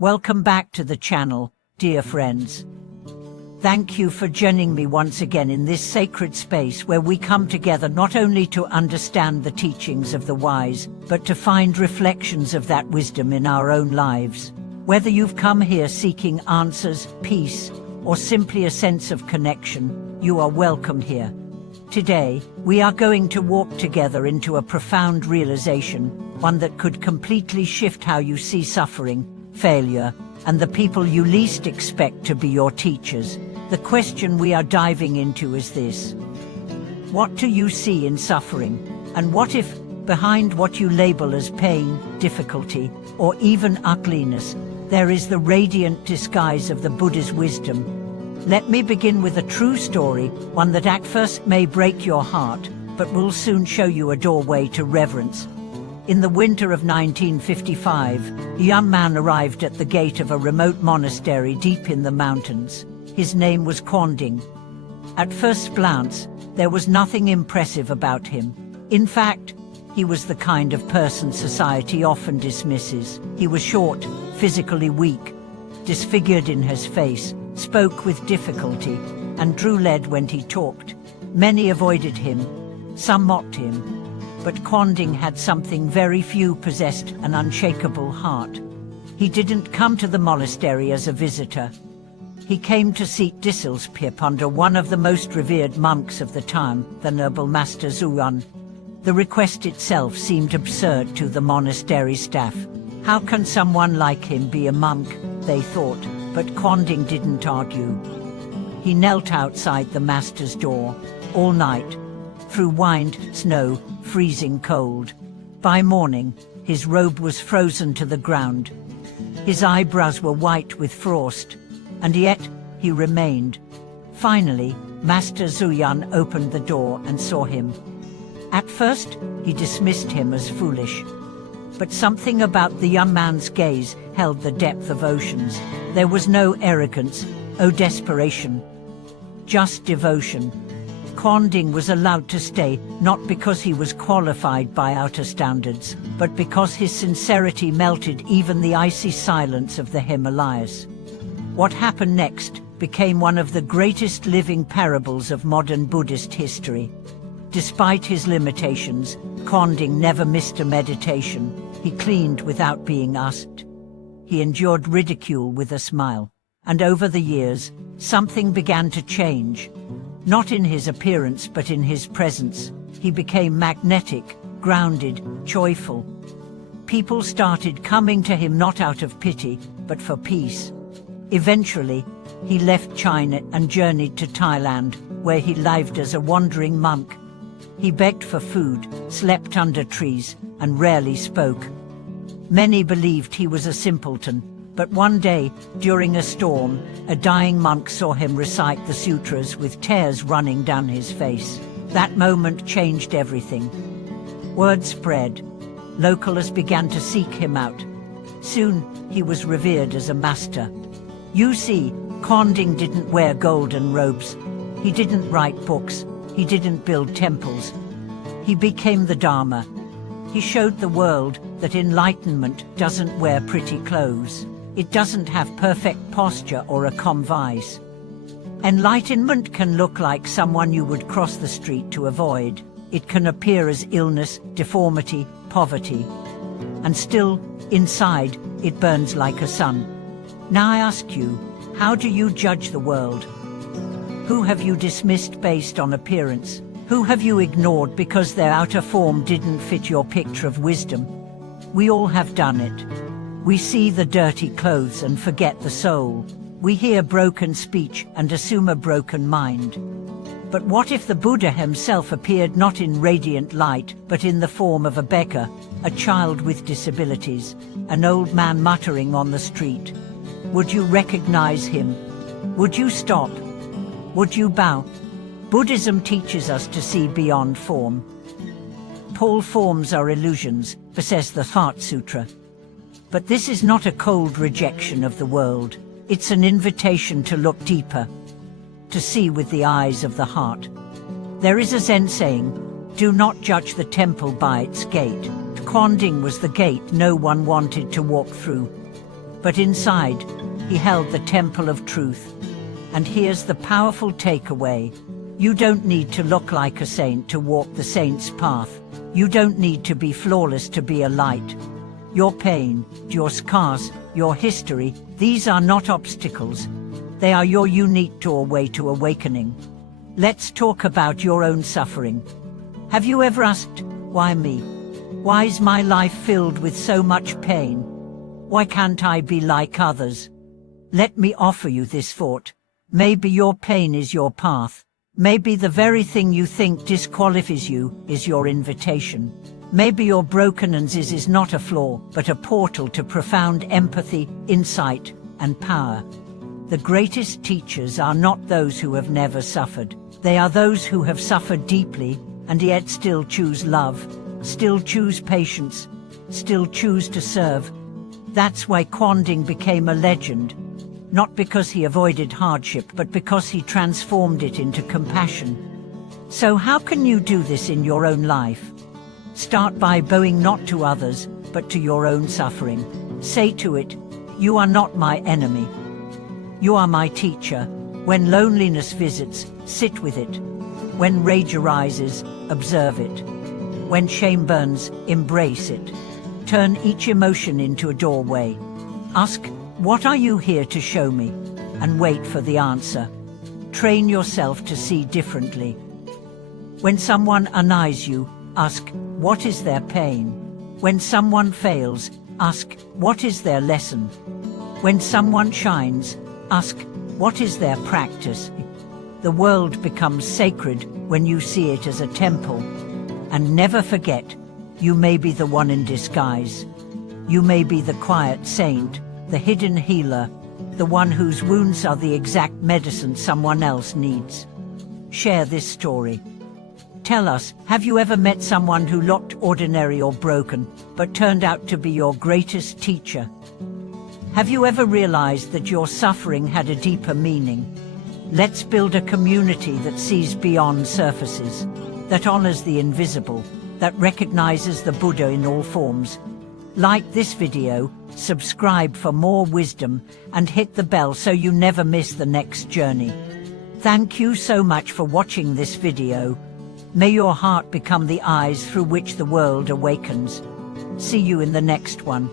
Welcome back to the channel, dear friends. Thank you for joining me once again in this sacred space where we come together not only to understand the teachings of the wise, but to find reflections of that wisdom in our own lives. Whether you've come here seeking answers, peace, or simply a sense of connection, you are welcome here. Today, we are going to walk together into a profound realization, one that could completely shift how you see suffering, failure, and the people you least expect to be your teachers. The question we are diving into is this: what do you see in suffering? And what if, behind what you label as pain, difficulty, or even ugliness, there is the radiant disguise of the Buddha's wisdom? Let me begin with a true story, one that at first may break your heart, but will soon show you a doorway to reverence. In the winter of 1955, a young man arrived at the gate of a remote monastery deep in the mountains. His name was Quanding. At first glance, there was nothing impressive about him. In fact, he was the kind of person society often dismisses. He was short, physically weak, disfigured in his face, spoke with difficulty, and drew lead when he talked. Many avoided him, some mocked him. But Quanding had something very few possessed: an unshakable heart. He didn't come to the monastery as a visitor. He came to seek discipleship under one of the most revered monks of the time, the Noble Master Zhuan. The request itself seemed absurd to the monastery staff. How can someone like him be a monk, they thought, but Quanding didn't argue. He knelt outside the master's door, all night, through wind, snow, freezing cold. By morning, his robe was frozen to the ground. His eyebrows were white with frost, and yet he remained. Finally, Master Zhuan opened the door and saw him. At first, he dismissed him as foolish. But something about the young man's gaze held the depth of oceans. There was no arrogance, no desperation, just devotion. Quanding was allowed to stay, not because he was qualified by outer standards, but because his sincerity melted even the icy silence of the Himalayas. What happened next became one of the greatest living parables of modern Buddhist history. Despite his limitations, Quanding never missed a meditation. He cleaned without being asked. He endured ridicule with a smile. And over the years, something began to change. Not in his appearance, but in his presence. He became magnetic, grounded, joyful. People started coming to him not out of pity, but for peace. Eventually, he left China and journeyed to Thailand, where he lived as a wandering monk. He begged for food, slept under trees, and rarely spoke. Many believed he was a simpleton, but one day, during a storm, a dying monk saw him recite the sutras with tears running down his face. That moment changed everything. Word spread. Locals began to seek him out. Soon, he was revered as a master. You see, Quanding didn't wear golden robes. He didn't write books. He didn't build temples. He became the Dharma. He showed the world that enlightenment doesn't wear pretty clothes. It doesn't have perfect posture or a calm voice. Enlightenment can look like someone you would cross the street to avoid. It can appear as illness, deformity, poverty. And still, inside, it burns like a sun. Now I ask you, how do you judge the world? Who have you dismissed based on appearance? Who have you ignored because their outer form didn't fit your picture of wisdom? We all have done it. We see the dirty clothes and forget the soul. We hear broken speech and assume a broken mind. But what if the Buddha himself appeared not in radiant light, but in the form of a beggar, a child with disabilities, an old man muttering on the street? Would you recognize him? Would you stop? Would you bow? Buddhism teaches us to see beyond form. All forms are illusions, says the Heart Sutra. But this is not a cold rejection of the world. It's an invitation to look deeper, to see with the eyes of the heart. There is a Zen saying, "Do not judge the temple by its gate." Quanding was the gate no one wanted to walk through. But inside, he held the temple of truth. And here's the powerful takeaway. You don't need to look like a saint to walk the saint's path. You don't need to be flawless to be a light. Your pain, your scars, your history, these are not obstacles. They are your unique doorway to awakening. Let's talk about your own suffering. Have you ever asked, why me? Why is my life filled with so much pain? Why can't I be like others? Let me offer you this thought. Maybe your pain is your path. Maybe the very thing you think disqualifies you is your invitation. Maybe your brokenness is not a flaw, but a portal to profound empathy, insight, and power. The greatest teachers are not those who have never suffered. They are those who have suffered deeply and yet still choose love, still choose patience, still choose to serve. That's why Kuan-Ding became a legend. Not because he avoided hardship, but because he transformed it into compassion. So how can you do this in your own life? Start by bowing not to others, but to your own suffering. Say to it, you are not my enemy. You are my teacher. When loneliness visits, sit with it. When rage arises, observe it. When shame burns, embrace it. Turn each emotion into a doorway. Ask, what are you here to show me? And wait for the answer. Train yourself to see differently. When someone annoys you, ask, what is their pain? When someone fails, ask, what is their lesson? When someone shines, ask, what is their practice? The world becomes sacred when you see it as a temple. And never forget, you may be the one in disguise. You may be the quiet saint, the hidden healer, the one whose wounds are the exact medicine someone else needs. Share this story. Tell us, have you ever met someone who looked ordinary or broken, but turned out to be your greatest teacher? Have you ever realized that your suffering had a deeper meaning? Let's build a community that sees beyond surfaces, that honors the invisible, that recognizes the Buddha in all forms. Like this video, subscribe for more wisdom, and hit the bell so you never miss the next journey. Thank you so much for watching this video. May your heart become the eyes through which the world awakens. See you in the next one.